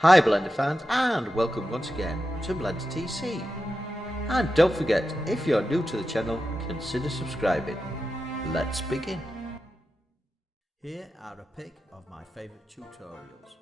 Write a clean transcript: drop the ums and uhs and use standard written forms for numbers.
Hi Blender fans, and welcome once again to Blender TC. And don't forget, if you're new to the channel, consider subscribing. Let's begin. Here are a pick of my favourite tutorials.